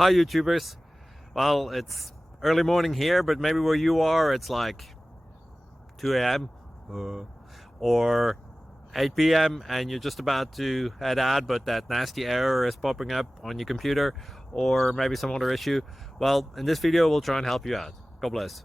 Hi YouTubers. Well, it's early morning here, but maybe where you are it's like 2 a.m. or 8 p.m. and you're just about to head out, but that nasty error is popping up on your computer, or maybe some other issue. Well, in this video we'll try and help you out. God bless.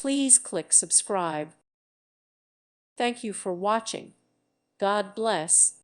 Please click subscribe. Thank you for watching. God bless.